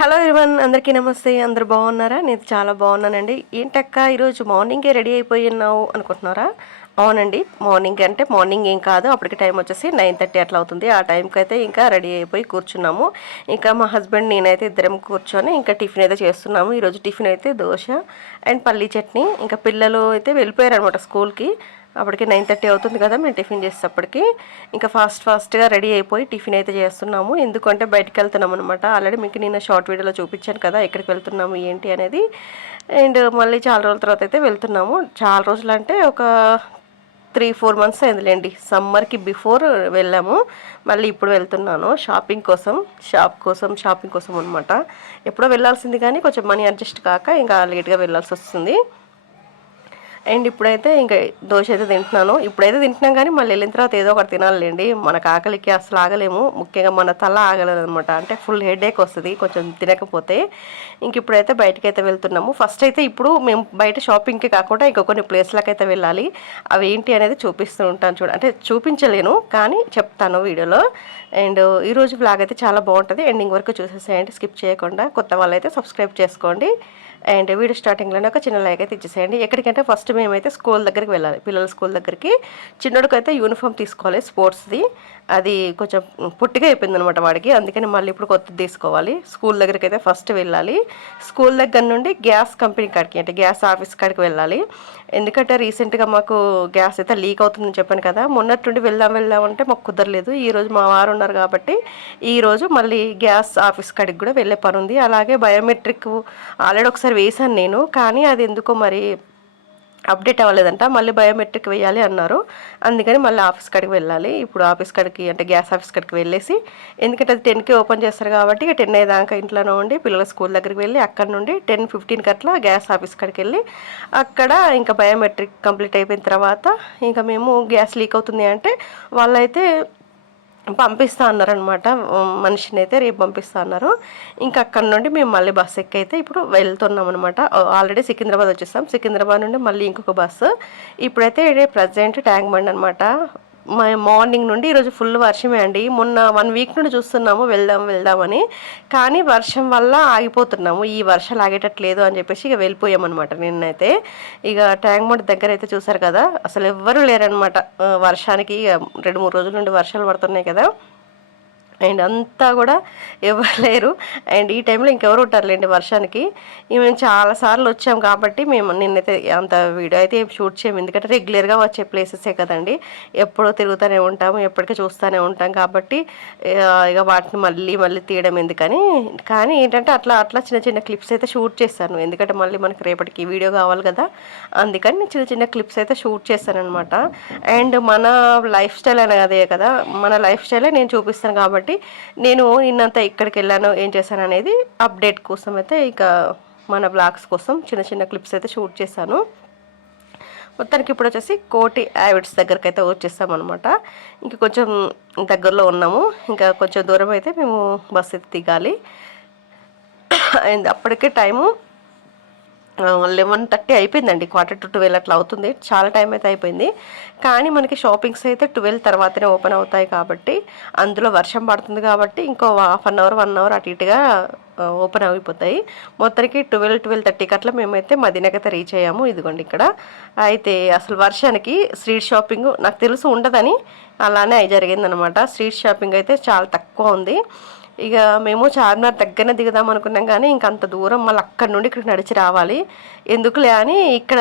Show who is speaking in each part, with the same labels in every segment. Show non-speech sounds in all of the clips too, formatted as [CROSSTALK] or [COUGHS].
Speaker 1: Hello ఇవన్ అందరికీ నమస్తే. అందరు బాగున్నారా? నేను చాలా బాగున్నానండి. ఏంటక్క ఈరోజు మార్నింగే రెడీ అయిపోయి ఉన్నావు అనుకుంటున్నారా? అవునండి మార్నింగ్ అంటే మార్నింగ్ ఏం కాదు. అప్పటికి టైం వచ్చేసి నైన్ థర్టీ అట్లా అవుతుంది. ఆ టైంకి అయితే ఇంకా రెడీ అయిపోయి కూర్చున్నాము. ఇంకా మా హస్బెండ్ నేనైతే ఇద్దరం కూర్చొని ఇంకా టిఫిన్ అయితే చేస్తున్నాము. ఈరోజు టిఫిన్ అయితే దోశ అండ్ పల్లీ చట్నీ. ఇంకా పిల్లలు అయితే వెళ్ళిపోయారు అనమాట స్కూల్కి. అప్పటికి నైన్ థర్టీ అవుతుంది కదా మేము టిఫిన్ చేసేటప్పటికి. ఇంకా ఫాస్ట్ ఫాస్ట్గా రెడీ అయిపోయి టిఫిన్ అయితే చేస్తున్నాము. ఎందుకంటే బయటకు వెళ్తున్నాం అనమాట ఆల్రెడీ మీకు నేను షార్ట్ వీడియోలో చూపించాను కదా ఎక్కడికి వెళ్తున్నాము ఏంటి అనేది. అండ్ మళ్ళీ చాలా రోజుల తర్వాత అయితే వెళ్తున్నాము. చాలా రోజులు అంటే ఒక త్రీ ఫోర్ మంత్స్ అయిందిలేండి. సమ్మర్కి బిఫోర్ వెళ్ళాము. మళ్ళీ ఇప్పుడు వెళ్తున్నాను షాపింగ్ కోసం షాప్ కోసం షాపింగ్ కోసం అనమాట ఎప్పుడో వెళ్ళాల్సింది కానీ కొంచెం మనీ అడ్జస్ట్ కాక ఇంకా లేట్గా వెళ్ళాల్సి వస్తుంది. అండ్ ఇప్పుడైతే ఇంకా దోశ అయితే తింటున్నాను. ఇప్పుడైతే తింటున్నాం కానీ మళ్ళీ వెళ్ళిన తర్వాత ఏదో ఒకటి తినాలండి. మనకు ఆకలికి అసలు ఆగలేము. ముఖ్యంగా మన తల ఆగలేదు అనమాట అంటే ఫుల్ హెడేక్ వస్తుంది కొంచెం తినకపోతే. ఇంక ఇప్పుడైతే బయటకైతే అయితే వెళ్తున్నాము. ఫస్ట్ అయితే ఇప్పుడు మేము బయట షాపింగ్కి కాకుండా ఇంకా కొన్ని ప్లేస్లకు అయితే వెళ్ళాలి. అవి ఏంటి అనేది చూపిస్తూ ఉంటాను చూడ. అంటే చూపించలేను కానీ చెప్తాను వీడియోలో. అండ్ ఈరోజు బ్లాగ్ అయితే చాలా బాగుంటుంది. ఎండింగ్ వరకు చూసేసేయండి. స్కిప్ చేయకుండా కొత్త వాళ్ళైతే సబ్స్క్రైబ్ చేసుకోండి. అండ్ వీడియో స్టార్టింగ్లోనే ఒక చిన్న లైక్ అయితే ఇచ్చేసేయండి. ఎక్కడికంటే ఫస్ట్ మేమైతే స్కూల్ దగ్గరికి వెళ్ళాలి. పిల్లల స్కూల్ దగ్గరికి. చిన్నోడికి అయితే యూనిఫామ్ తీసుకోవాలి స్పోర్ట్స్ది అది కొంచెం పుట్టిగా అయిపోయింది అనమాట వాడికి. అందుకని మళ్ళీ ఇప్పుడు కొత్తది తీసుకోవాలి. స్కూల్ దగ్గరికి అయితే ఫస్ట్ వెళ్ళాలి. స్కూల్ దగ్గర నుండి గ్యాస్ కంపెనీ కాడికి అంటే గ్యాస్ ఆఫీస్ కాడికి వెళ్ళాలి. ఎందుకంటే రీసెంట్గా మాకు గ్యాస్ అయితే లీక్ అవుతుందని చెప్పాను కదా. మొన్నట్టుండి వెళ్దాం వెళ్దాం అంటే మాకు కుదరలేదు. ఈరోజు మా వారు ఉన్నారు కాబట్టి ఈరోజు మళ్ళీ గ్యాస్ ఆఫీస్ కాడికి కూడా వెళ్ళే పని ఉంది. అలాగే బయోమెట్రిక్ ఆల్రెడీ ఒకసారి వేశాను నేను కానీ అది ఎందుకో మరి అప్డేట్ అవ్వలేదంట మళ్ళీ బయోమెట్రిక్ వేయాలి అన్నారు. అందుకని మళ్ళీ ఆఫీస్ కాడికి వెళ్ళాలి. ఇప్పుడు ఆఫీస్ కాడికి అంటే గ్యాస్ ఆఫీస్ కాడికి వెళ్ళేసి ఎందుకంటే అది టెన్కి ఓపెన్ చేస్తారు కాబట్టి ఇక టెన్ అయ్యేదాకా ఇంట్లోనే ఉండి పిల్లల స్కూల్ దగ్గరికి వెళ్ళి అక్కడ నుండి టెన్ ఫిఫ్టీన్కి అట్లా గ్యాస్ ఆఫీస్ కాడికి వెళ్ళి అక్కడ ఇంకా బయోమెట్రిక్ కంప్లీట్ అయిపోయిన తర్వాత ఇంకా మేము గ్యాస్ లీక్ అవుతుంది అంటే వాళ్ళైతే పంపిస్తా అన్నారనమాట మనిషిని అయితే రేపు పంపిస్తా అన్నారు. ఇంకా అక్కడ నుండి మేము మళ్ళీ బస్సు ఎక్కి అయితే ఇప్పుడు వెళ్తున్నాం అనమాట ఆల్రెడీ సికింద్రాబాద్ వచ్చేస్తాం సికింద్రాబాద్ నుండి మళ్ళీ ఇంకొక బస్సు. ఇప్పుడైతే ప్రజెంట్ ట్యాంక్ బండ్ అనమాట మార్నింగ్ నుండి ఈరోజు ఫుల్ వర్షమే అండి. మొన్న వన్ వీక్ నుండి చూస్తున్నాము వెళ్దాం వెళ్దామని. కానీ వర్షం వల్ల ఆగిపోతున్నాము. ఈ వర్షాలు ఆగేటట్లేదు అని చెప్పేసి ఇక వెళ్ళిపోయామన్నమాట నిన్నైతే. ఇక ట్యాంక్ బండ్ దగ్గర అయితే చూసారు కదా అసలు ఎవ్వరూ లేరనమాట వర్షానికి. రెండు మూడు రోజుల నుండి వర్షాలు పడుతున్నాయి కదా. అండ్ అంతా కూడా ఎవరు లేరు. అండ్ ఈ టైంలో ఇంకెవరు ఉంటారులేండి వర్షానికి. మేము చాలాసార్లు వచ్చాం కాబట్టి మేము నిన్నైతే అంత వీడియో అయితే షూట్ చేయము. ఎందుకంటే రెగ్యులర్గా వచ్చే ప్లేసెసే కదండి. ఎప్పుడో తిరుగుతూనే ఉంటాము ఎప్పటికీ చూస్తూనే ఉంటాం కాబట్టి ఇక వాటిని మళ్ళీ మళ్ళీ తీయడం ఎందుకని. కానీ ఏంటంటే అట్లా అట్లా చిన్న చిన్న క్లిప్స్ అయితే షూట్ చేస్తాను ఎందుకంటే మళ్ళీ మనకి రేపటికి వీడియో కావాలి కదా. అందుకని చిన్న చిన్న క్లిప్స్ అయితే షూట్ చేస్తాను అనమాట అండ్ మన లైఫ్ స్టైల్ అనేది అదే కదా. మన లైఫ్ స్టైలే నేను చూపిస్తాను కాబట్టి కాబట్టి నేను నిన్నంతా ఎక్కడికి వెళ్ళాను ఏం చేశాను అనేది అప్డేట్ కోసం అయితే ఇక మన బ్లాగ్స్ కోసం చిన్న చిన్న క్లిప్స్ అయితే షూట్ చేశాను. మొత్తానికి ఇప్పుడు వచ్చేసి కోటి యావిడ్స్ దగ్గరికి అయితే వచ్చేస్తామన్నమాట ఇంక కొంచెం దగ్గరలో ఉన్నాము. ఇంకా కొంచెం దూరం అయితే మేము బస్సు అయితే దిగాలి. [COUGHS] అండ్ అప్పటికే టైము లెవెన్ థర్టీ అయిపోయిందండి. క్వార్టర్ టు ట్వెల్వ్ అట్లా అవుతుంది. చాలా టైం అయితే అయిపోయింది. కానీ మనకి షాపింగ్స్ అయితే ట్వెల్వ్ తర్వాతనే ఓపెన్ అవుతాయి కాబట్టి అందులో వర్షం పడుతుంది కాబట్టి ఇంకో half an hour one hour అటు ఇటుగా ఓపెన్ అయిపోతాయి. మొత్తానికి ట్వెల్వ్ ట్వెల్వ్ థర్టీకి అట్లా మేమైతే మదీనకైతే రీచ్ అయ్యాము. ఇదిగోండి ఇక్కడ. అయితే అసలు వర్షానికి స్ట్రీట్ షాపింగ్ నాకు తెలుసు ఉండదని అలానే జరిగిందనమాట స్ట్రీట్ షాపింగ్ అయితే చాలా తక్కువ ఉంది. ఇక మేము చార్మినార్ దగ్గరనే దిగుదాం అనుకున్నాం కానీ ఇంక అంత దూరం మళ్ళీ అక్కడి నుండి ఇక్కడికి నడిచి రావాలి. ఎందుకులే అని ఇక్కడ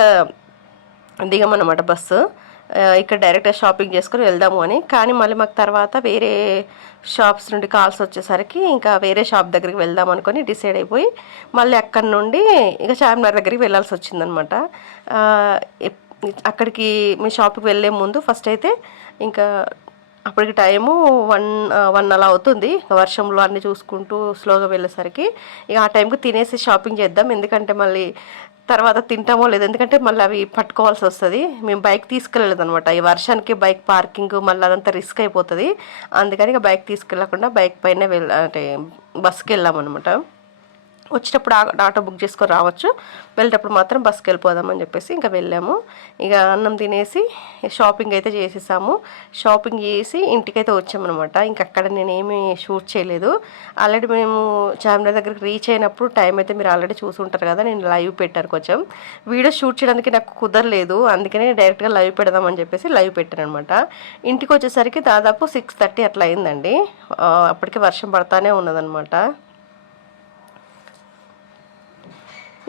Speaker 1: దిగమన్నమాట బస్సు. ఇక్కడ డైరెక్ట్గా షాపింగ్ చేసుకుని వెళ్దాము అని. కానీ మళ్ళీ మాకు తర్వాత వేరే షాప్స్ నుండి కాల్స్ వచ్చేసరికి ఇంకా వేరే షాప్ దగ్గరికి వెళ్దాం అనుకొని డిసైడ్ అయిపోయి మళ్ళీ అక్కడి నుండి ఇక చార్మినార్ దగ్గరికి వెళ్ళాల్సి వచ్చిందనమాట అక్కడికి మీ షాప్కి వెళ్ళే ముందు ఫస్ట్ అయితే ఇంకా అప్పటికి టైము వన్ వన్ అలా అవుతుంది. వర్షంలో అన్నీ చూసుకుంటూ స్లోగా వెళ్ళేసరికి ఇక ఆ టైంకి తినేసి షాపింగ్ చేద్దాం. ఎందుకంటే మళ్ళీ తర్వాత తింటామో లేదు. ఎందుకంటే మళ్ళీ అవి పట్టుకోవాల్సి వస్తుంది. మేము బైక్ తీసుకెళ్ళలేదు అనమాట ఈ వర్షానికి బైక్ పార్కింగ్ మళ్ళీ అదంతా రిస్క్ అయిపోతుంది. అందుకని ఇక బైక్ తీసుకెళ్ళకుండా బైక్ పైన వెళ్ళ అంటే బస్కి వెళ్ళామన్నమాట. వచ్చేటప్పుడు ఆ- ఆటో బుక్ చేసుకొని రావచ్చు. వెళ్ళేటప్పుడు మాత్రం బస్కి వెళ్ళిపోదామని చెప్పేసి ఇంకా వెళ్ళాము. ఇక అన్నం తినేసి షాపింగ్ అయితే చేసేసాము. షాపింగ్ చేసి ఇంటికైతే వచ్చామన్నమాట. ఇంకా అక్కడ నేనేమి షూట్ చేయలేదు. ఆల్రెడీ మేము చామినార్ దగ్గరికి రీచ్ అయినప్పుడు టైం అయితే మీరు ఆల్రెడీ చూసుంటారు కదా నేను లైవ్ పెట్టాను కొంచెం. వీడియో షూట్ చేయడానికి నాకు కుదరలేదు. అందుకనే డైరెక్ట్గా లైవ్ పెడదామని చెప్పేసి లైవ్ పెట్టాను అనమాట ఇంటికి వచ్చేసరికి దాదాపు సిక్స్ థర్టీ అట్లా అయిందండి. అప్పటికి వర్షం పడతానే ఉన్నదనమాట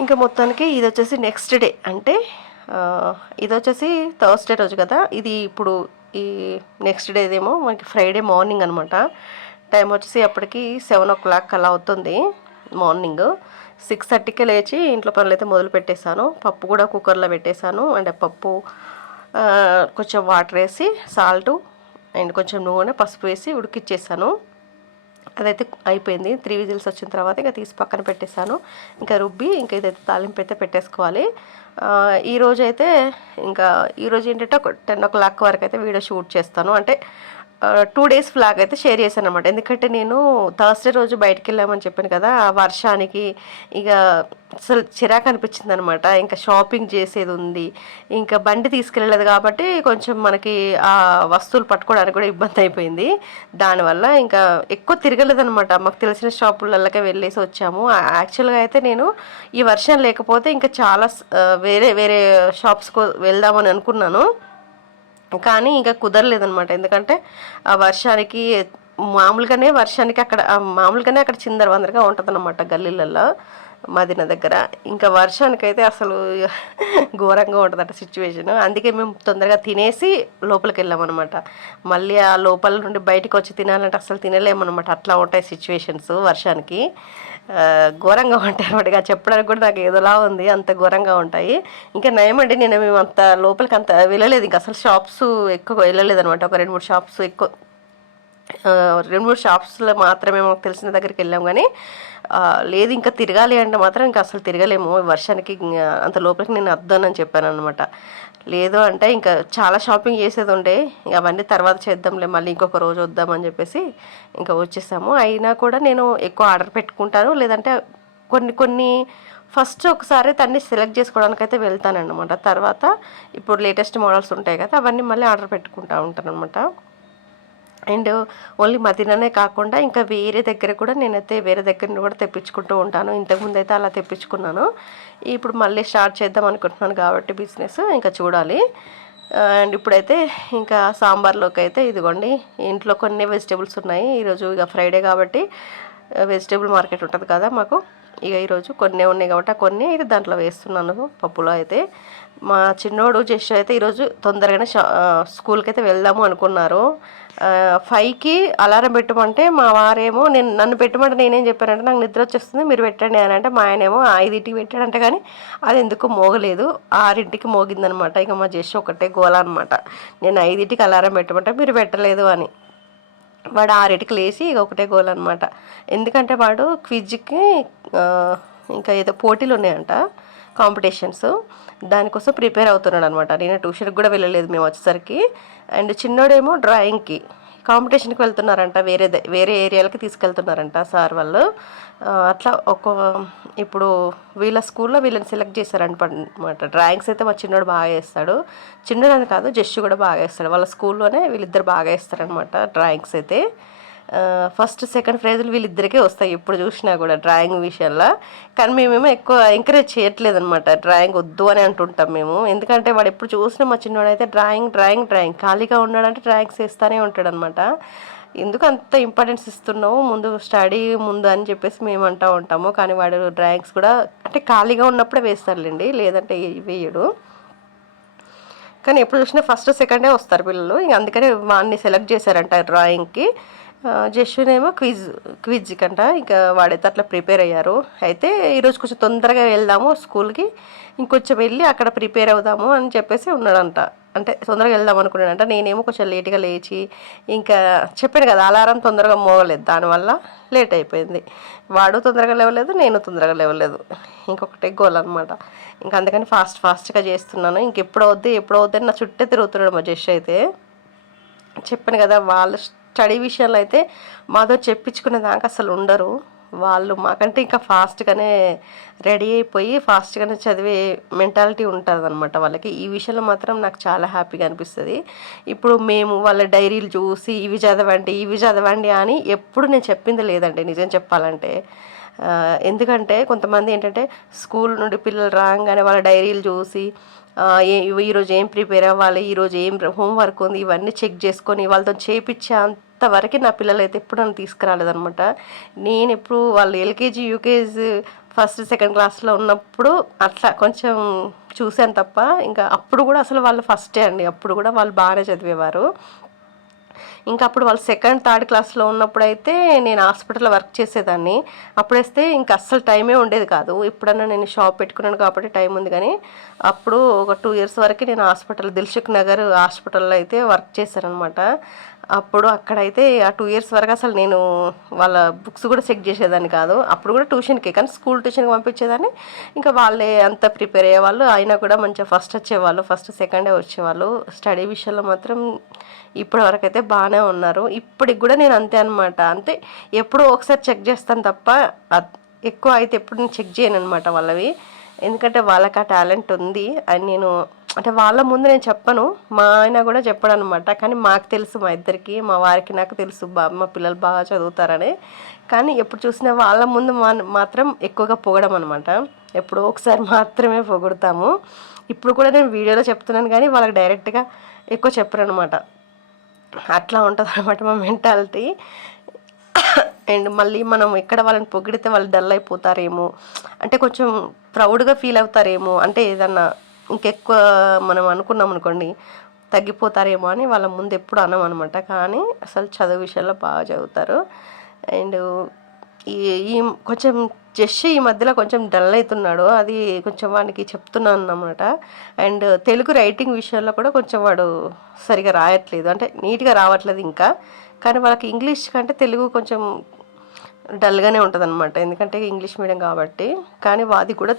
Speaker 1: ఇంకా మొత్తానికి ఇది వచ్చేసి నెక్స్ట్ డే అంటే ఇది వచ్చేసి థర్స్డే రోజు కదా? ఇది ఇప్పుడు ఈ నెక్స్ట్ డేదేమో మనకి ఫ్రైడే మార్నింగ్ అనమాట టైం వచ్చేసి అప్పటికి సెవెన్ ఓ క్లాక్ అలా అవుతుంది మార్నింగ్ సిక్స్ థర్టీకే లేచి ఇంట్లో పనులు అయితే మొదలు పెట్టేశాను. పప్పు కూడా కుక్కర్లో పెట్టేశాను. అంటే పప్పు కొంచెం వాటర్ వేసి సాల్టు అండ్ కొంచెం నూనె పసుపు వేసి ఉడికిచ్చేసాను అదైతే అయిపోయింది. త్రీ విజిల్స్ వచ్చిన తర్వాత ఇంకా తీసి పక్కన పెట్టేశాను. ఇంకా రుబ్బి ఇంకా ఇదైతే తాలింపు అయితే పెట్టేసుకోవాలి. ఈరోజు అయితే ఇంకా ఈరోజు ఏంటంటే ఒక టెన్ ఓ క్లాక్ వరకు అయితే వీడియో షూట్ చేస్తాను. అంటే టూ డేస్ ఫ్లాగ్ అయితే షేర్ చేశాను అనమాట ఎందుకంటే నేను థర్స్డే రోజు బయటకు వెళ్ళామని చెప్పాను కదా ఆ వర్షానికి ఇక అసలు చిరాకు అనిపించింది అనమాట ఇంకా షాపింగ్ చేసేది ఉంది ఇంకా బండి తీసుకెళ్ళలేదు కాబట్టి కొంచెం మనకి ఆ వస్తువులు పట్టుకోవడానికి కూడా ఇబ్బంది అయిపోయింది. దానివల్ల ఇంకా ఎక్కువ తిరగలేదనమాట మాకు తెలిసిన షాపులకే వెళ్ళేసి వచ్చాము. యాక్చువల్గా అయితే నేను ఈ వర్షం లేకపోతే ఇంకా చాలా వేరే వేరే షాప్స్కు వెళ్దామని అనుకున్నాను. కానీ ఇంకా కుదరలేదనమాట ఎందుకంటే ఆ వర్షానికి మామూలుగానే వర్షానికి అక్కడ మామూలుగానే అక్కడ చిందర వందరగా ఉంటుందన్నమాట గల్లీలలో మదిన దగ్గర. ఇంకా వర్షానికైతే అసలు ఘోరంగా ఉంటుందట సిచ్యువేషన్. అందుకే మేము తొందరగా తినేసి లోపలికి వెళ్ళామన్నమాట మళ్ళీ ఆ లోపల నుండి బయటకు వచ్చి తినాలంటే అసలు తినలేమన్నమాట. అట్లా ఉంటాయి సిచ్యువేషన్స్ వర్షానికి. ఘోరంగా ఉంటాయి అన్నమాట ఇక చెప్పడానికి కూడా నాకు ఏదోలా ఉంది అంత ఘోరంగా ఉంటాయి. ఇంకా నయమండి నేను మేము అంత లోపలికి అంత వెళ్ళలేదు. ఇంకా అసలు షాప్స్ ఎక్కువ వెళ్ళలేదు అనమాట ఒక రెండు మూడు షాప్స్ ఎక్కువ రెండు మూడు షాప్స్లో మాత్రమే మాకు తెలిసిన దగ్గరికి వెళ్ళాం కానీ లేదు ఇంకా తిరగాలి అంటే మాత్రం ఇంకా అసలు తిరగలేము. వర్షానికి అంత లోపలికి నేను వద్దానని చెప్పాను అనమాట లేదు అంటే ఇంకా చాలా షాపింగ్ చేసేది ఉండే. ఇంక అవన్నీ తర్వాత చేద్దాంలే మళ్ళీ ఇంకొక రోజు వద్దామని చెప్పేసి ఇంకా వచ్చేసాము. అయినా కూడా నేను ఎక్కువ ఆర్డర్ పెట్టుకుంటాను. లేదంటే కొన్ని కొన్ని ఫస్ట్ ఒకసారి తన్ని సెలెక్ట్ చేసుకోవడానికి అయితే వెళ్తానన్నమాట. తర్వాత ఇప్పుడు లేటెస్ట్ మోడల్స్ ఉంటాయి కదా అవన్నీ మళ్ళీ ఆర్డర్ పెట్టుకుంటా ఉంటాను అనమాట అండ్ ఓన్లీ మదీనానే కాకుండా ఇంకా వేరే దగ్గర కూడా నేనైతే వేరే దగ్గర నుండి కూడా తెప్పించుకుంటూ ఉంటాను. ఇంతకుముందు అయితే అలా తెప్పించుకున్నాను. ఇప్పుడు మళ్ళీ స్టార్ట్ చేద్దాం అనుకుంటున్నాను కాబట్టి బిజినెస్ ఇంకా చూడాలి. అండ్ ఇప్పుడైతే ఇంకా సాంబార్లోకి అయితే ఇదిగోండి ఇంట్లో కొన్ని వెజిటేబుల్స్ ఉన్నాయి. ఈరోజు ఇక ఫ్రైడే కాబట్టి వెజిటేబుల్ మార్కెట్ ఉంటుంది కదా మాకు. ఇక ఈరోజు కొన్ని ఉన్నాయి కాబట్టి ఆ కొన్ని అయితే దాంట్లో వేస్తున్నాను పప్పులో అయితే. మా చిన్నోడు జస్ట్ అయితే ఈరోజు తొందరగానే షా- స్కూల్కి అయితే వెళ్దాము అనుకున్నారు. ఫైవ్కి అలారం పెట్టమంటే మా వారేమో నేను నన్ను పెట్టమంటే నేనేం చెప్పానంటే నాకు నిద్ర వచ్చేస్తుంది మీరు పెట్టండి అని అంటే మా ఆయనేమో ఐదింటికి పెట్టాడంటే కానీ అది ఎందుకు మోగలేదు? ఆరింటికి మోగిందనమాట. ఇక మా జస్ట్ ఒకటే గోల అనమాట. నేను ఐదింటికి అలారం పెట్టమంటే మీరు పెట్టలేదు అని. వాడు ఆరింటికి లేచి ఇక ఒకటే గోల్ అనమాట ఎందుకంటే వాడు క్విజ్కి ఇంకా ఏదో పోటీలు ఉన్నాయంట కాంపిటీషన్స్. దానికోసం ప్రిపేర్ అవుతున్నాడు అనమాట నేను ట్యూషన్కి కూడా వెళ్ళలేదు మేము వచ్చేసరికి. అండ్ చిన్నోడేమో డ్రాయింగ్కి. కాంపిటీషన్కి వెళ్తున్నారంట. వేరే వేరే ఏరియాలకి తీసుకెళ్తున్నారంట సార్ వాళ్ళు. అట్లా ఒక ఇప్పుడు వీళ్ళ స్కూల్లో వీళ్ళని సెలెక్ట్ చేశారనమాట డ్రాయింగ్స్ అయితే మా చిన్నోడు బాగా వేస్తాడు. చిన్నోడు అని కాదు జస్ట్ కూడా బాగా వేస్తాడు. వాళ్ళ స్కూల్లోనే వీళ్ళిద్దరు బాగా వేస్తారనమాట డ్రాయింగ్స్ అయితే. ఫస్ట్ సెకండ్ ప్రైజులు వీళ్ళిద్దరికే వస్తాయి. ఎప్పుడు చూసినా కూడా డ్రాయింగ్ విషయంలో. కానీ మేమేమో ఎక్కువ ఎంకరేజ్ చేయట్లేదు అనమాట డ్రాయింగ్ వద్దు అని అంటుంటాం మేము. ఎందుకంటే వాడు ఎప్పుడు చూసినా మా చిన్నవాడైతే డ్రాయింగ్ డ్రాయింగ్ డ్రాయింగ్ ఖాళీగా ఉన్నాడంటే డ్రాయింగ్స్ వేస్తూనే ఉంటాడు అనమాట ఎందుకు అంత ఇంపార్టెన్స్ ఇస్తున్నావు? ముందు స్టడీ ముందు అని చెప్పేసి మేము అంటూ ఉంటాము. కానీ వాడు డ్రాయింగ్స్ కూడా అంటే ఖాళీగా ఉన్నప్పుడే వేస్తారులేండి. లేదంటే వేయడు. కానీ ఎప్పుడు చూసినా ఫస్ట్ సెకండే వస్తారు పిల్లలు. ఇంక అందుకనే వాడిని సెలెక్ట్ చేశారంట డ్రాయింగ్కి జస్టునేమో క్విజ్ క్విజ్ కంట ఇంకా వాడైతే అట్లా ప్రిపేర్ అయ్యారు. అయితే ఈరోజు కొంచెం తొందరగా వెళ్దాము స్కూల్కి ఇంకొంచెం వెళ్ళి అక్కడ ప్రిపేర్ అవుదాము అని చెప్పేసి ఉన్నాడంట. అంటే తొందరగా వెళ్దాం అనుకున్నాడంట. నేనేమో కొంచెం లేట్గా లేచి ఇంకా చెప్పాను కదా అలారం తొందరగా మోగలేదు. దానివల్ల లేట్ అయిపోయింది. వాడు తొందరగా లేవలేదు నేను తొందరగా లేవలేదు. ఇంకొకటే గోల్ అనమాట ఇంకా అందుకని ఫాస్ట్ ఫాస్ట్గా చేస్తున్నాను. ఇంకెప్పుడు అవుద్ది ఎప్పుడు అవుద్ది అని నా చుట్టే తిరుగుతున్నాడు మా జస్ట్ అయితే. చెప్పాను కదా వాళ్ళ స్టడీ విషయంలో అయితే మాతో చెప్పించుకునే దాకా అసలు ఉండరు. వాళ్ళు మాకంటే ఇంకా ఫాస్ట్గానే రెడీ అయిపోయి ఫాస్ట్గానే చదివే మెంటాలిటీ ఉంటుంది అనమాట వాళ్ళకి. ఈ విషయంలో మాత్రం నాకు చాలా హ్యాపీగా అనిపిస్తుంది. ఇప్పుడు మేము వాళ్ళ డైరీలు చూసి ఇవి చదవండి ఇవి చదవండి అని ఎప్పుడు నేను చెప్పింది లేదండి నిజం చెప్పాలంటే. ఎందుకంటే కొంతమంది ఏంటంటే స్కూల్ నుండి పిల్లలు రాగానే వాళ్ళ డైరీలు చూసి ఈరోజు ఏం ప్రిపేర్ అవ్వాలి ఈరోజు ఏం హోంవర్క్ ఉంది ఇవన్నీ చెక్ చేసుకొని వాళ్ళతో చేపించే అంతవరకు నా పిల్లలు అయితే ఎప్పుడు నన్ను తీసుకురాలేదనమాట నేను ఎప్పుడు వాళ్ళు ఎల్కేజీ యూకేజీ ఫస్ట్ సెకండ్ క్లాస్లో ఉన్నప్పుడు అట్లా కొంచెం చూశాను తప్ప ఇంకా అప్పుడు కూడా అసలు వాళ్ళు ఫస్టే అండి. అప్పుడు కూడా వాళ్ళు బాగానే చదివేవారు. ఇంకా అప్పుడు వాళ్ళు సెకండ్ థర్డ్ క్లాస్లో ఉన్నప్పుడు అయితే నేను హాస్పిటల్లో వర్క్ చేసేదాన్ని. అప్పుడేస్తే ఇంకా అస్సలు టైమే ఉండేది కాదు. ఇప్పుడన్నా నేను షాప్ పెట్టుకున్నాను కాబట్టి టైం ఉంది కానీ అప్పుడు ఒక టూ ఇయర్స్ వరకు నేను హాస్పిటల్ దిల్సుఖ్ నగర్ హాస్పిటల్లో అయితే వర్క్ చేశానఅనమాట అప్పుడు అక్కడైతే ఆ టూ ఇయర్స్ వరకు అసలు నేను వాళ్ళ బుక్స్ కూడా చెక్ చేసేదాన్ని కాదు. అప్పుడు కూడా ట్యూషన్కి కానీ స్కూల్ ట్యూషన్కి పంపించేదాన్ని. ఇంకా వాళ్ళే అంత ప్రిపేర్ అయ్యేవాళ్ళు. అయినా కూడా మంచిగా ఫస్ట్ వచ్చేవాళ్ళు ఫస్ట్ సెకండే వచ్చేవాళ్ళు. స్టడీ విషయంలో మాత్రం ఇప్పటివరకు అయితే బాగానే ఉన్నారు. ఇప్పటికి కూడా నేను అంతే అనమాట అంతే ఎప్పుడో ఒకసారి చెక్ చేస్తాను తప్ప ఎక్కువ అయితే ఎప్పుడు నేను చెక్ చేయను అనమాట వాళ్ళవి. ఎందుకంటే వాళ్ళకి ఆ టాలెంట్ ఉంది అని నేను అంటే వాళ్ళ ముందు నేను చెప్పను. మా ఆయన కూడా చెప్పాడు అనమాట కానీ మాకు తెలుసు మా ఇద్దరికి మా వారికి నాకు తెలుసు బా మా పిల్లలు బాగా చదువుతారని. కానీ ఎప్పుడు చూసినా వాళ్ళ ముందు మా మాత్రం ఎక్కువగా పొగడం అనమాట ఎప్పుడో ఒకసారి మాత్రమే పొగుడతాము. ఇప్పుడు కూడా నేను వీడియోలో చెప్తున్నాను కానీ వాళ్ళకి డైరెక్ట్గా ఎక్కువ చెప్పరు అనమాట అట్లా ఉంటుంది అనమాట మా మెంటాలిటీ. అండ్ మళ్ళీ మనం ఎక్కడ వాళ్ళని పొగిడితే వాళ్ళు డల్ అయిపోతారేమో అంటే కొంచెం ప్రౌడ్గా ఫీల్ అవుతారేమో అంటే ఏదన్నా ఇంకెక్కువ మనం అనుకున్నాం అనుకోండి తగ్గిపోతారేమో అని వాళ్ళ ముందు ఎప్పుడు అనం అనమాట కానీ అసలు చదువు విషయంలో బాగా చదువుతారు. అండ్ ఈ ఈ కొంచెం జస్ట్ ఈ మధ్యలో కొంచెం డల్ అవుతున్నాడు అది కొంచెం వానికి చెప్తున్నాను అన్నమాట. అండ్ తెలుగు రైటింగ్ విషయంలో కూడా కొంచెం వాడు సరిగా రాయట్లేదు. అంటే నీట్గా రావట్లేదు ఇంకా. కానీ వాళ్ళకి ఇంగ్లీష్ కంటే తెలుగు కొంచెం డల్గానే ఉంటుంది అనమాట ఎందుకంటే ఇంగ్లీష్ మీడియం కాబట్టి. కానీ అది కూడా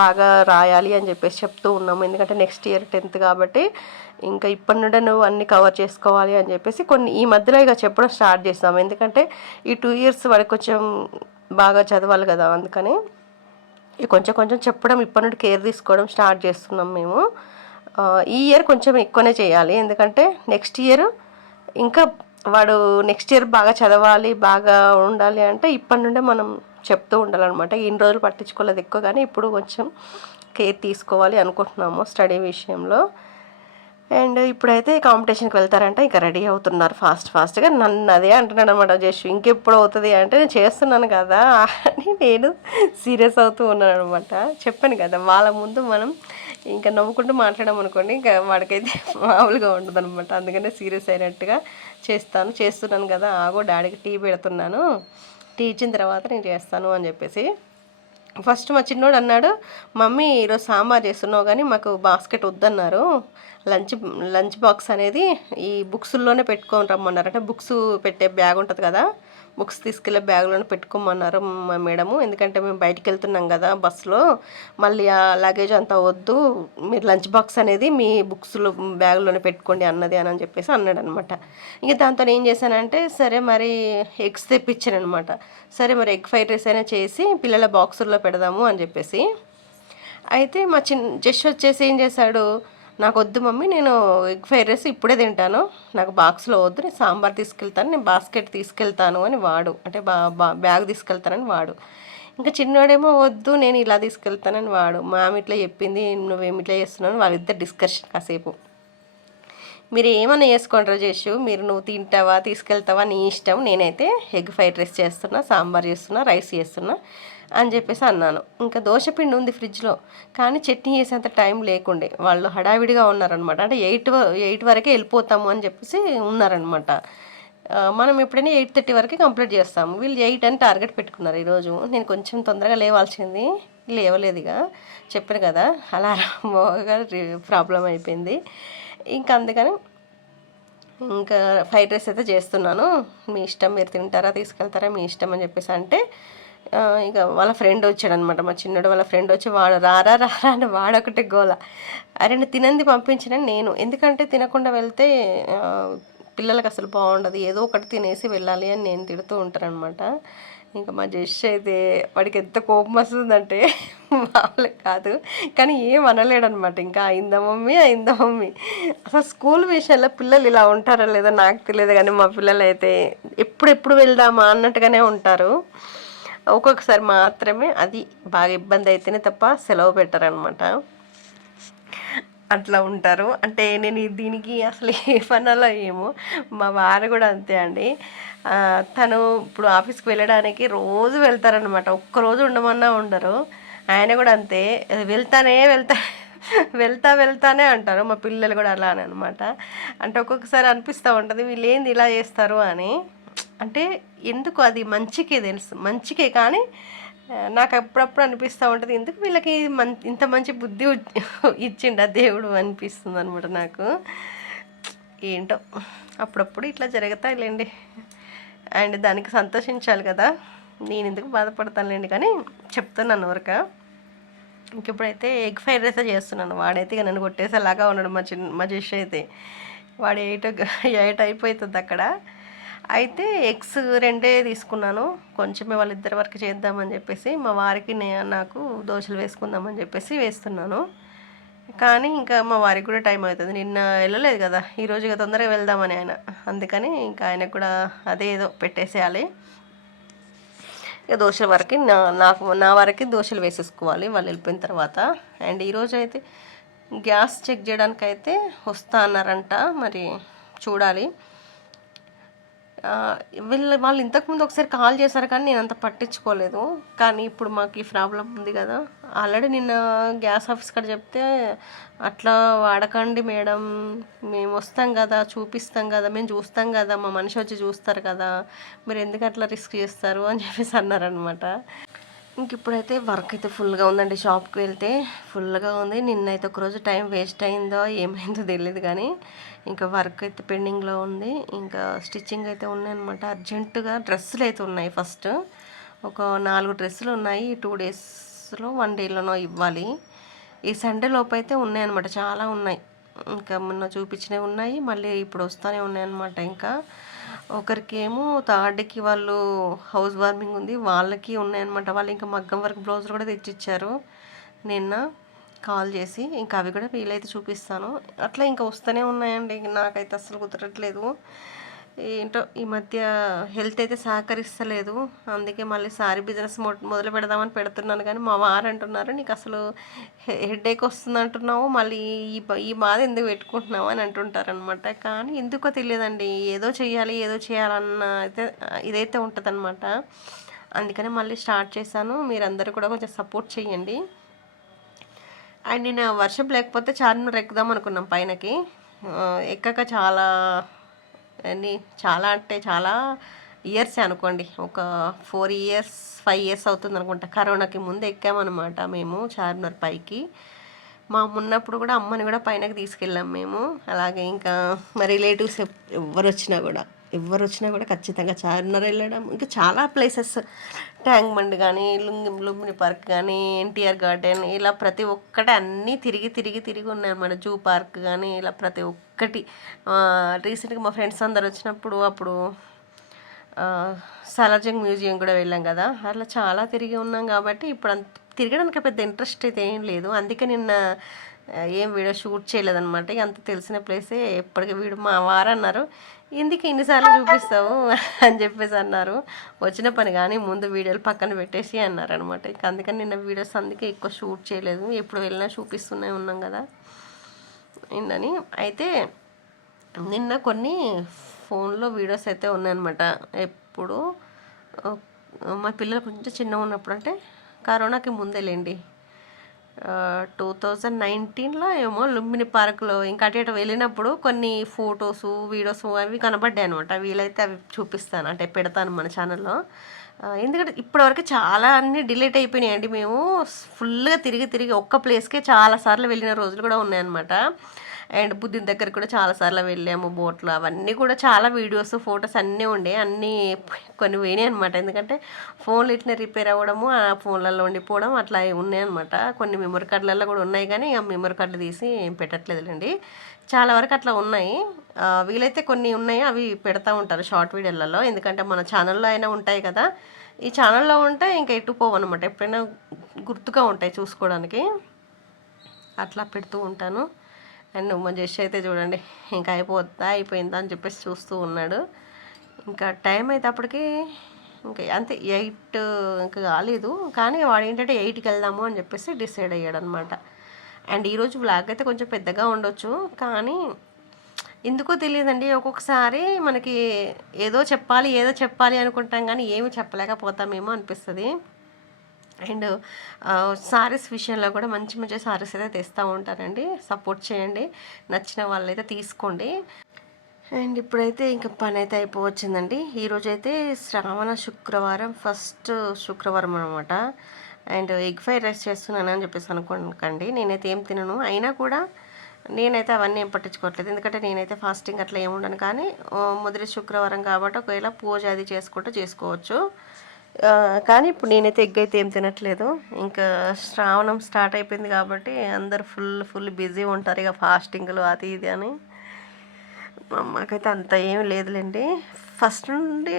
Speaker 1: బాగా రాయాలి అని చెప్పేసి చెప్తూ ఉన్నాము. ఎందుకంటే నెక్స్ట్ ఇయర్ టెన్త్ కాబట్టి ఇంకా ఇప్పటి నుండే నువ్వు అన్ని కవర్ చేసుకోవాలి అని చెప్పేసి కొన్ని ఈ మధ్యలో ఇక చెప్పడం స్టార్ట్ చేస్తాము ఎందుకంటే ఈ టూ ఇయర్స్ వాడికి కొంచెం బాగా చదవాలి కదా అందుకని కొంచెం కొంచెం చెప్పడం ఇప్పటి నుండి కేర్ తీసుకోవడం స్టార్ట్ చేస్తున్నాం మేము. ఈ ఇయర్ కొంచెం ఎక్కువనే చేయాలి. ఎందుకంటే నెక్స్ట్ ఇయర్ ఇంకా వాడు నెక్స్ట్ ఇయర్ బాగా చదవాలి బాగా ఉండాలి అంటే ఇప్పటి నుండే మనం చెప్తూ ఉండాలన్నమాట. ఇన్ని రోజులు పట్టించుకోలేదు ఎక్కువ కానీ ఇప్పుడు కొంచెం కేర్ తీసుకోవాలి అనుకుంటున్నాము స్టడీ విషయంలో. అండ్ ఇప్పుడైతే కాంపిటీషన్కి వెళ్తారంట ఇంకా రెడీ అవుతున్నారు ఫాస్ట్ ఫాస్ట్గా నన్ను అదే అంటున్నాడు అనమాట జస్ట్ ఇంకెప్పుడు అవుతుంది? అంటే నేను చేస్తున్నాను కదా అని నేను సీరియస్ అవుతూ ఉన్నాను అనమాట చెప్పాను కదా వాళ్ళ ముందు మనం ఇంకా నవ్వుకుంటూ మాట్లాడాం అనుకోండి ఇంకా వాడికైతే మామూలుగా ఉండదు అనమాట అందుకనే సీరియస్ అయినట్టుగా చేస్తాను చేస్తున్నాను కదా ఆగో డాడీకి టీ పెడుతున్నాను టీ ఇచ్చిన తర్వాత నేను చేస్తాను అని చెప్పేసి ఫస్ట్ మా చిన్నోడు అన్నాడు మమ్మీ ఈరోజు సాంబార్ చేస్తున్నావు కానీ మాకు బాస్కెట్ వద్దన్నారు. లంచ్ లంచ్ బాక్స్ అనేది ఈ బుక్స్లోనే పెట్టుకొని రమ్మన్నారు. అంటే బుక్స్ పెట్టే బ్యాగ్ ఉంటుంది కదా బుక్స్ తీసుకెళ్ళి బ్యాగ్లోనే పెట్టుకోమన్నారు మా మేడము. ఎందుకంటే మేము బయటికి వెళ్తున్నాం కదా బస్సులో. మళ్ళీ ఆ లగేజ్ అంతా వద్దు. మీరు లంచ్ బాక్స్ అనేది మీ బుక్స్లో బ్యాగ్లోనే పెట్టుకోండి అన్నది అని చెప్పేసి అన్నాడు అనమాట ఇంక దాంతో ఏం చేశానంటే సరే మరి ఎగ్స్ తెప్పించాను అనమాట సరే మరి ఎగ్ ఫ్రైడ్ రైస్ అయినా చేసి పిల్లల బాక్సుల్లో పెడదాము అని చెప్పేసి. అయితే మా చిన్న జస్ట్ వచ్చేసి ఏం చేశాడు నాకు వద్దు మమ్మీ నేను ఎగ్ ఫ్రైడ్ రైస్ ఇప్పుడే తింటాను. నాకు బాక్స్లో వద్దు నేను సాంబార్ తీసుకెళ్తాను నేను బాస్కెట్ తీసుకెళ్తాను అని వాడు. అంటే బా బా బ్యాగ్ తీసుకెళ్తానని వాడు. ఇంకా చిన్నోడేమో వద్దు నేను ఇలా తీసుకెళ్తానని వాడు. మా ఆమె ఇట్లా చెప్పింది నువ్వేమి ఇట్లా చేస్తున్నావు వాళ్ళిద్దరు డిస్కషన్ కాసేపు. మీరు ఏమన్నా చేసుకోండి చేసు మీరు నువ్వు తింటావా తీసుకెళ్తావా నీ ఇష్టం. నేనైతే ఎగ్ ఫ్రైడ్ రైస్ చేస్తున్నా సాంబార్ చేస్తున్నా రైస్ చేస్తున్నా. అని చెప్పేసి అన్నాను. ఇంకా దోశ పిండి ఉంది ఫ్రిడ్జ్లో. కానీ చట్నీ చేసేంత టైం లేకుండే. వాళ్ళు హడావిడిగా ఉన్నారనమాట అంటే ఎయిట్ ఎయిట్ వరకే వెళ్ళిపోతాము అని చెప్పేసి ఉన్నారనమాట మనం ఎప్పుడైనా ఎయిట్ థర్టీ వరకు కంప్లీట్ చేస్తాము. వీళ్ళు ఎయిట్ అని టార్గెట్ పెట్టుకున్నారు ఈరోజు. నేను కొంచెం తొందరగా లేవాల్సింది. లేవలేదుగా చెప్పాను కదా అలారం [LAUGHS] ప్రాబ్లం అయిపోయింది. ఇంకా అందుకని ఇంకా ఫ్రైడ్ రైస్ అయితే చేస్తున్నాను. మీ ఇష్టం మీరు తింటారా తీసుకెళ్తారా మీ ఇష్టం అని చెప్పేసి అంటే ఇక వాళ్ళ ఫ్రెండ్ వచ్చాడనమాట మా చిన్నోడు వాళ్ళ ఫ్రెండ్ వచ్చి వాడు రారా రారా అని వాడొకటే గోల. అరే తినంది పంపించిన నేను. ఎందుకంటే తినకుండా వెళ్తే పిల్లలకు పిల్లలకి అసలు బాగుండదు. ఏదో ఒకటి తినేసి వెళ్ళాలి అని నేను తిడుతూ ఉంటానన్నమాట ఇంకా మా జెష్ అయితే వాడికి ఎంత కోపం వస్తుందంటే వాళ్ళకి కాదు. కానీ ఏం అనలేడనమాట ఇంకా అయిందా మమ్మీ? అయిందా మమ్మీ? అసలు స్కూల్ విషయంలో పిల్లలు ఇలా ఉంటారా లేదా నాకు తెలియదు. కానీ మా పిల్లలు అయితే ఎప్పుడెప్పుడు వెళ్దామా అన్నట్టుగానే ఉంటారు. ఒక్కొక్కసారి మాత్రమే అది బాగా ఇబ్బంది అయితేనే తప్ప సెలవు పెట్టారనమాట అట్లా ఉంటారు. అంటే నేను దీనికి అసలు ఏ పనాలో ఏమో. మా వారు కూడా అంతే అండి. తను ఇప్పుడు ఆఫీస్కి వెళ్ళడానికి రోజు వెళ్తారనమాట ఒక్కరోజు ఉండమన్నా ఉండరు. ఆయన కూడా అంతే. వెళ్తానే వెళ్తా వెళ్తా వెళ్తానే అంటారు. మా పిల్లలు కూడా అలానే అనమాట అంటే ఒక్కొక్కసారి అనిపిస్తూ ఉంటుంది. వీళ్ళు ఏంది ఇలా చేస్తారు అని. అంటే ఎందుకు అది మంచికే తెలుసు మంచికే కానీ నాకు అప్పుడప్పుడు అనిపిస్తూ ఉంటుంది ఎందుకు వీళ్ళకి మం ఇంత మంచి బుద్ధి ఇచ్చిండు ఆ దేవుడు అనిపిస్తుంది అనమాట నాకు. ఏంటో అప్పుడప్పుడు ఇట్లా జరుగుతాయిలేండి. అండ్ దానికి సంతోషించాలి కదా నేను ఎందుకు బాధపడతానులేండి కానీ చెప్తున్నాను వరక. ఇంకెప్పుడైతే ఎగ్ ఫ్రైడ్ రైస్ చేస్తున్నాను వాడైతే ఇక నన్ను కొట్టేసేలాగా ఉన్నాడు మా చిన్న మా జస్ట్ అయితే. వాడు ఎయిట్ ఎయిట్ అయిపోతుంది అక్కడ. అయితే ఎగ్స్ రెండే తీసుకున్నాను. కొంచెమే వాళ్ళిద్దరి వరకు చేద్దామని చెప్పేసి మా వారికి నే- నాకు దోశలు వేసుకుందామని చెప్పేసి వేస్తున్నాను. కానీ ఇంకా మా వారికి కూడా టైం అవుతుంది. నిన్న వెళ్ళలేదు కదా. ఈరోజు ఇక తొందరగా వెళ్దామని ఆయన. అందుకని ఇంకా ఆయనకు కూడా అదే ఏదో పెట్టేసేయాలి. ఇక దోశల వరకు నా నాకు నా వరకు దోశలు వేసేసుకోవాలి. వాళ్ళు వెళ్ళిపోయిన తర్వాత. అండ్ ఈరోజు అయితే గ్యాస్ చెక్ చేయడానికి అయితే వస్తా అన్నారంట. మరి చూడాలి. వీళ్ళు వాళ్ళు ఇంతకుముందు ఒకసారి కాల్ చేశారు కానీ నేను అంత పట్టించుకోలేదు. కానీ ఇప్పుడు మాకు ఈ ప్రాబ్లం ఉంది కదా. ఆల్రెడీ నిన్న గ్యాస్ ఆఫీస్ కాడ చెప్తే అట్లా వాడకండి మేడం. మేము వస్తాం కదా చూపిస్తాం కదా మేము చూస్తాం కదా మా మనిషి వచ్చి చూస్తారు కదా. మీరు ఎందుకు అట్లా రిస్క్ చేస్తారు అని చెప్పేసి అన్నారనమాట ఇంక ఇప్పుడైతే వర్క్ అయితే ఫుల్గా ఉందండి. షాప్కి వెళ్తే ఫుల్గా ఉంది. నిన్నైతే ఒకరోజు టైం వేస్ట్ అయిందో ఏమైందో తెలియదు కానీ ఇంకా వర్క్ అయితే పెండింగ్లో ఉంది. ఇంకా స్టిచ్చింగ్ అయితే ఉన్నాయన్నమాట. అర్జెంటుగా డ్రెస్సులు అయితే ఉన్నాయి ఫస్ట్ ఒక నాలుగు డ్రెస్సులు ఉన్నాయి. టూ డేస్లో వన్ డేలోనో ఇవ్వాలి. ఈ సండే లోపు అయితే ఉన్నాయన్నమాట. చాలా ఉన్నాయి. ఇంకా మొన్న చూపించినవి ఉన్నాయి. మళ్ళీ ఇప్పుడు వస్తూనే ఉన్నాయన్నమాట. ఇంకా ఒకరికి ఏమో థర్డ్కి వాళ్ళు హౌస్ వార్మింగ్ ఉంది వాళ్ళకి ఉన్నాయన్నమాట. వాళ్ళు ఇంకా మగ్గం వర్క్ బ్లౌజులు కూడా తెచ్చిచ్చారు నిన్న. కాల్ చేసి ఇంకా అవి కూడా వీలైతే చూపిస్తాను. అట్లా ఇంకా వస్తూనే ఉన్నాయండి. నాకైతే అస్సలు కుదరట్లేదు. ఏంటో ఈ మధ్య హెల్త్ అయితే సహకరిస్తలేదు. అందుకే మళ్ళీ సారీ బిజినెస్ మొదలు పెడదామని పెడుతున్నాను. కానీ మా వారు అంటున్నారు నీకు అసలు హెడేక్ వస్తుంది అంటున్నావు. మళ్ళీ ఈ ఈ బాధ ఎందుకు పెట్టుకుంటున్నావు? అని అంటుంటారనమాట కానీ ఎందుకో తెలియదండి. ఏదో చేయాలి ఏదో చేయాలన్న అయితే ఇదైతే ఉంటుందన్నమాట. అందుకని మళ్ళీ స్టార్ట్ చేశాను. మీరందరూ కూడా కొంచెం సపోర్ట్ చేయండి అండ్ నేను వర్షం లేకపోతే చార్మినార్ ఎక్కుదాం అనుకున్నాం పైనకి. ఎక్కక చాలా అన్ని చాలా అంటే చాలా ఇయర్స్ అనుకోండి. ఒక ఫోర్ ఇయర్స్ ఫైవ్ ఇయర్స్ అవుతుంది అనుకుంటా. కరోనాకి ముందు ఎక్కామన్నమాట మేము చార్మినార్ పైకి. మా ఉన్నప్పుడు కూడా అమ్మని కూడా పైనకి తీసుకెళ్ళాం మేము. అలాగే ఇంకా మా రిలేటివ్స్ ఎవరు వచ్చినా కూడా. ఎవరు వచ్చినా కూడా ఖచ్చితంగా చార్మినార్ వెళ్ళడం ఇంకా చాలా ప్లేసెస్. ట్యాంక్ బండ్ కానీ లుంగి లుంబిని పార్క్ కానీ ఎన్టీఆర్ గార్డెన్ ఇలా ప్రతి ఒక్కటి అన్నీ తిరిగి తిరిగి తిరిగి ఉన్నాయన్నమాట. జూ పార్క్ కానీ ఇలా ప్రతి ఒక్కటి. రీసెంట్గా మా ఫ్రెండ్స్ అందరు వచ్చినప్పుడు అప్పుడు సాలార్జంగ్ మ్యూజియం కూడా వెళ్ళాం కదా. అట్లా చాలా తిరిగి ఉన్నాం కాబట్టి ఇప్పుడు అంత తిరగడానికి పెద్ద ఇంట్రెస్ట్ అయితే ఏం లేదు. అందుకే నిన్న ఏం వీడియో షూట్ చేయలేదన్నమాట. అంత తెలిసిన ప్లేసే ఎప్పటికీ వీడు మా వారన్నారు. ఎందుకు ఇన్నిసార్లు చూపిస్తావు అని చెప్పేసి అన్నారు. వచ్చిన పని కానీ ముందు వీడియోలు పక్కన పెట్టేసి అన్నారు అనమాట ఇక అందుకని నిన్న వీడియోస్ అందుకే ఎక్కువ షూట్ చేయలేదు. ఎప్పుడు వెళ్ళినా చూపిస్తూనే ఉన్నాం కదా. ఏంటని అయితే నిన్న కొన్ని ఫోన్లో వీడియోస్ అయితే ఉన్నాయన్నమాట. ఎప్పుడు? మా పిల్లలు కొంచెం చిన్నగా ఉన్నప్పుడు అంటే కరోనాకి ముందేలేండి టూ థౌజండ్ నైన్టీన్లో ఏమో లుంబిని పార్క్లో ఇంకా అటు ఇటు వెళ్ళినప్పుడు కొన్ని ఫొటోస్ వీడియోస్ అవి కనబడ్డాయి అనమాట వీలైతే అవి చూపిస్తాను. అంటే పెడతాను మన ఛానల్లో. ఎందుకంటే ఇప్పటివరకు చాలా అన్ని డిలీట్ అయిపోయినాయండి. మేము ఫుల్గా తిరిగి తిరిగి ఒక్క ప్లేస్కే చాలా సార్లు వెళ్ళిన రోజులు కూడా ఉన్నాయన్నమాట. అండ్ బుద్ధిని దగ్గర కూడా చాలాసార్లు వెళ్ళాము బోట్లు అవన్నీ కూడా చాలా వీడియోస్ ఫొటోస్ అన్నీ ఉండే అన్నీ కొన్ని పోయినాయి అనమాట ఎందుకంటే ఫోన్లు ఇట్లా రిపేర్ అవ్వడము ఆ ఫోన్లలో ఉండిపోవడం అట్లా ఉన్నాయి అనమాట కొన్ని మెమరీ కార్డులలో కూడా ఉన్నాయి కానీ ఆ మెమరీ కార్డులు తీసి ఏం పెట్టట్లేదులేండి. చాలా వరకు అట్లా ఉన్నాయి. వీలైతే కొన్ని ఉన్నాయి అవి పెడతా ఉంటారు షార్ట్ వీడియోలలో. ఎందుకంటే మన ఛానల్లో అయినా ఉంటాయి కదా. ఈ ఛానల్లో ఉంటే ఇంకా ఎటు పోవన్నమాట ఎప్పుడైనా గుర్తుగా ఉంటాయి చూసుకోవడానికి. అట్లా పెడుతూ ఉంటాను. అండ్ మా జస్ట్ అయితే చూడండి ఇంకా అయిపోద్దా అయిపోయిందా అని చెప్పేసి చూస్తూ ఉన్నాడు. ఇంకా టైం అయితే అప్పటికి ఇంకా అంతే ఎయిట్ ఇంకా కాలేదు. కానీ వాడు ఏంటంటే ఎయిట్కి వెళ్దాము అని చెప్పేసి డిసైడ్ అయ్యాడు అనమాట అండ్ ఈరోజు బ్లాగ్ అయితే కొంచెం పెద్దగా ఉండొచ్చు కానీ ఎందుకో తెలియదండి. ఒక్కొక్కసారి మనకి ఏదో చెప్పాలి ఏదో చెప్పాలి అనుకుంటాం కానీ ఏమి చెప్పలేకపోతామేమో అనిపిస్తుంది. అండ్ సారీస్ విషయంలో కూడా మంచి మంచి సారీస్ అయితే తెస్తూ ఉంటానండి. సపోర్ట్ చేయండి. నచ్చిన వాళ్ళైతే తీసుకోండి. అండ్ ఇప్పుడైతే ఇంకా పని అయితే అయిపోవచ్చిందండి. ఈరోజు అయితే శ్రావణ శుక్రవారం ఫస్ట్ శుక్రవారం అనమాట అండ్ ఎగ్ ఫ్రైడ్ రైస్ చేస్తున్నాను అని చెప్పేసి అనుకోకండి. నేనైతే ఏం తినను. అయినా కూడా నేనైతే అవన్నీ ఏం పట్టించుకోవట్లేదు. ఎందుకంటే నేనైతే ఫాస్టింగ్ అట్లా ఏముండను కానీ మొదటి శుక్రవారం కాబట్టి ఒకవేళ పూజ అది చేసుకుంటే చేసుకోవచ్చు. కానీ ఇప్పుడు నేనైతే ఎగ్ అయితే ఏం తినట్లేదు. ఇంకా శ్రావణం స్టార్ట్ అయిపోయింది కాబట్టి అందరు ఫుల్ ఫుల్ బిజీ ఉంటారు ఇక ఫాస్టింగ్లు అది ఇది అని. మాకైతే అంత ఏం లేదులేండి. ఫస్ట్ నుండి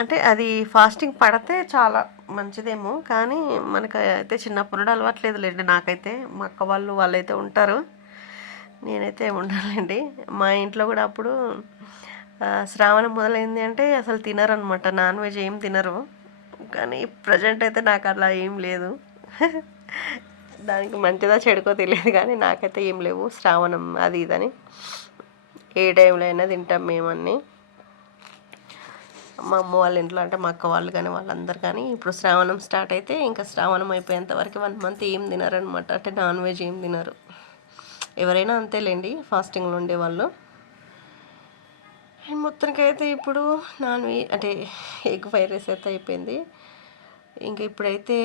Speaker 1: అంటే అది ఫాస్టింగ్ పడితే చాలా మంచిదేమో. కానీ మనకు అయితే చిన్నప్పటి నుండి అలవాట్లేదులేండి నాకైతే. మా అక్క వాళ్ళు వాళ్ళైతే ఉంటారు. నేనైతే ఉండాలండి. మా ఇంట్లో కూడా అప్పుడు శ్రావణం మొదలైంది అంటే అసలు తినరు అనమాట నాన్ వెజ్ ఏం తినరు. కానీ ప్రజెంట్ అయితే నాకు అలా ఏం లేదు. దానికి మంచిదా చెడుకో తెలియదు కానీ నాకైతే ఏం లేవు. శ్రావణం అది ఇదని. ఏ టైంలో అయినా తింటాం మేమన్నీ మా అమ్మ వాళ్ళ ఇంట్లో అంటే మా అక్క వాళ్ళు కానీ వాళ్ళందరూ కానీ ఇప్పుడు శ్రావణం స్టార్ట్ అయితే ఇంకా శ్రావణం అయిపోయేంత వరకు వన్ మంత్ ఏం తినారనమాట అంటే నాన్ వెజ్ ఏం తినరు. ఎవరైనా అంతేలేండి ఫాస్టింగ్లో ఉండేవాళ్ళు మొత్తానికి అయితే ఇప్పుడు నాన్ వెజ్ అంటే ఎగ్ ఫ్రైడ్ రైస్ అయితే అయిపోయింది. ఇంకా ఇప్పుడైతే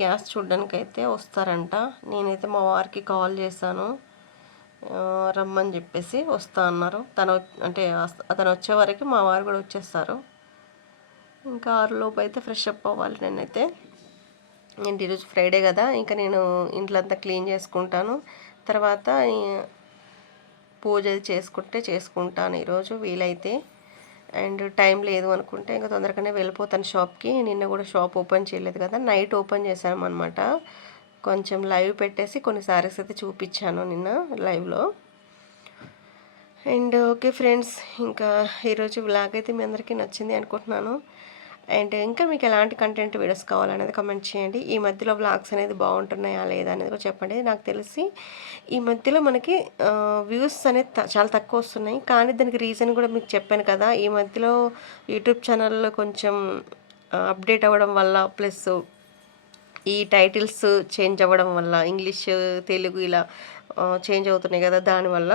Speaker 1: గ్యాస్ చూడడానికి అయితే వస్తారంట. నేనైతే మా వారికి కాల్ చేశాను. రమ్మని చెప్పేసి వస్తా అన్నారు. తను అంటే అతను వచ్చే వరకు మా వారు కూడా వచ్చేస్తారు. ఇంకా ఆరులోపు అయితే ఫ్రెష్ అప్ అవ్వాలి నేనైతే. ఏంటి ఈరోజు ఫ్రైడే కదా. ఇంకా నేను ఇంట్లో అంతా క్లీన్ చేసుకుంటాను. తర్వాత పూజ చేసుకుంటే చేసుకుంటాను ఈరోజు వీలైతే. అండ్ టైం లేదు అనుకుంటే ఇంకా తొందరగానే వెళ్ళిపోతాను షాప్కి. నిన్న కూడా షాప్ ఓపెన్ చేయలేదు కదా నైట్ ఓపెన్ చేశాను అనమాట కొంచెం లైవ్ పెట్టేసి కొన్ని సారీస్ అయితే చూపించాను నిన్న లైవ్లో. అండ్ ఓకే ఫ్రెండ్స్ ఇంకా ఈరోజు బ్లాగ్ అయితే మీ అందరికీ నచ్చింది అనుకుంటున్నాను. అండ్ ఇంకా మీకు ఎలాంటి కంటెంట్ వీడియోస్ కావాలనేది కమెంట్ చేయండి. ఈ మధ్యలో బ్లాగ్స్ అనేది బాగుంటున్నాయా లేదా అనేది కూడా చెప్పండి. నాకు తెలిసి ఈ మధ్యలో మనకి వ్యూస్ అనేది చాలా తక్కువ వస్తున్నాయి. కానీ దానికి రీజన్ కూడా మీకు చెప్పాను కదా. ఈ మధ్యలో యూట్యూబ్ ఛానల్లో కొంచెం అప్డేట్ అవ్వడం వల్ల ప్లస్ ఈ టైటిల్స్ చేంజ్ అవ్వడం వల్ల ఇంగ్లీష్ తెలుగు ఇలా చేంజ్ అవుతున్నాయి కదా దానివల్ల.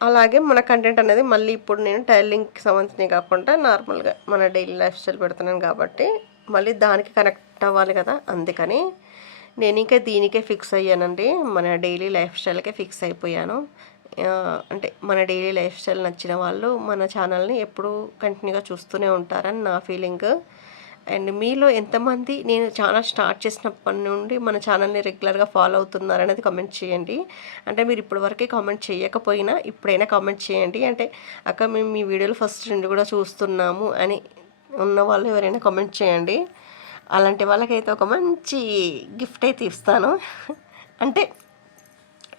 Speaker 1: అలాగే మన కంటెంట్ అనేది మళ్ళీ ఇప్పుడు నేను టైలింగ్కి సంబంధించినవి కాకుండా నార్మల్గా మన డైలీ లైఫ్ స్టైల్ పెడుతున్నాను కాబట్టి మళ్ళీ దానికి కనెక్ట్ అవ్వాలి కదా అందుకని నేను ఇంకా దీనికే ఫిక్స్ అయ్యానండి. మన డైలీ లైఫ్ స్టైల్కే ఫిక్స్ అయిపోయాను. అంటే మన డైలీ లైఫ్ స్టైల్ నచ్చిన వాళ్ళు మన ఛానల్ని ఎప్పుడూ కంటిన్యూగా చూస్తూనే ఉంటారని నా ఫీలింగ్ అండ్ మీలో ఎంతమంది నేను ఛానల్ స్టార్ట్ చేసినప్పటి నుండి మన ఛానల్ని రెగ్యులర్గా ఫాలో అవుతున్నారు అనేది కామెంట్ చేయండి. అంటే మీరు ఇప్పటి వరకే కామెంట్ చేయకపోయినా ఇప్పుడైనా కామెంట్ చేయండి. అంటే అక్క మేము మీ వీడియోలు ఫస్ట్ నుండి కూడా చూస్తున్నాము అని ఉన్న వాళ్ళు ఎవరైనా కామెంట్ చేయండి. అలాంటి వాళ్ళకైతే ఒక మంచి గిఫ్ట్ అయితే ఇస్తాను. అంటే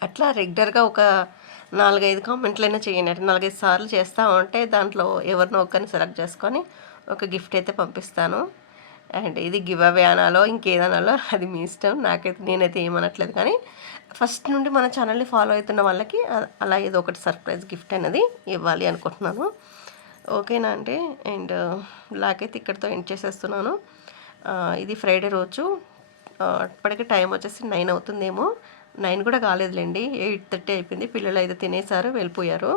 Speaker 1: అట్లా రెగ్యులర్గా ఒక నాలుగైదు కామెంట్లైనా చేయండి. అంటే నాలుగైదు సార్లు చేస్తూ ఉంటే దాంట్లో ఎవరినో ఒకరిని సెలెక్ట్ చేసుకొని ఒక గిఫ్ట్ అయితే పంపిస్తాను. అండ్ ఇది గివ్ అవే అనాలో ఇంకేదనాలో అది మీ ఇష్టం. నాకైతే నేనైతే ఏమనట్లేదు కానీ ఫస్ట్ నుండి మన ఛానల్ని ఫాలో అవుతున్న వాళ్ళకి అలా ఏదో ఒకటి సర్ప్రైజ్ గిఫ్ట్ అనేది ఇవ్వాలి అనుకుంటున్నాను. ఓకేనా అండి? అండ్ లాకైతే ఇక్కడితో ఎండ్ చేసేస్తున్నాను. ఇది ఫ్రైడే రోజు. అప్పటికి టైం వచ్చేసి నైన్ అవుతుందేమో. నైన్ కూడా కాలేదులేండి. ఎయిట్ థర్టీ అయిపోయింది. పిల్లలు అయితే తినేసారు వెళ్ళిపోయారు.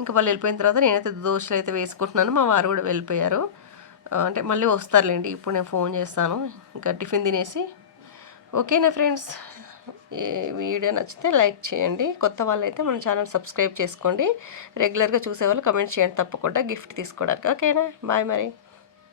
Speaker 1: ఇంకా వాళ్ళు వెళ్ళిపోయిన తర్వాత నేనైతే దోశలు అయితే వేసుకుంటున్నాను. మా వారు కూడా వెళ్ళిపోయారు. అంటే మళ్ళీ వస్తారులేండి ఇప్పుడు నేను ఫోన్ చేస్తాను. ఇంకా టిఫిన్ తినేసి. ఓకేనా ఫ్రెండ్స్ వీడియో నచ్చితే లైక్ చేయండి. కొత్త వాళ్ళు అయితే మన ఛానల్ సబ్స్క్రైబ్ చేసుకోండి. రెగ్యులర్గా చూసేవాళ్ళు కమెంట్ చేయండి తప్పకుండా. గిఫ్ట్ తీసుకోవడానికి. ఓకేనా? బాయ్ మరి.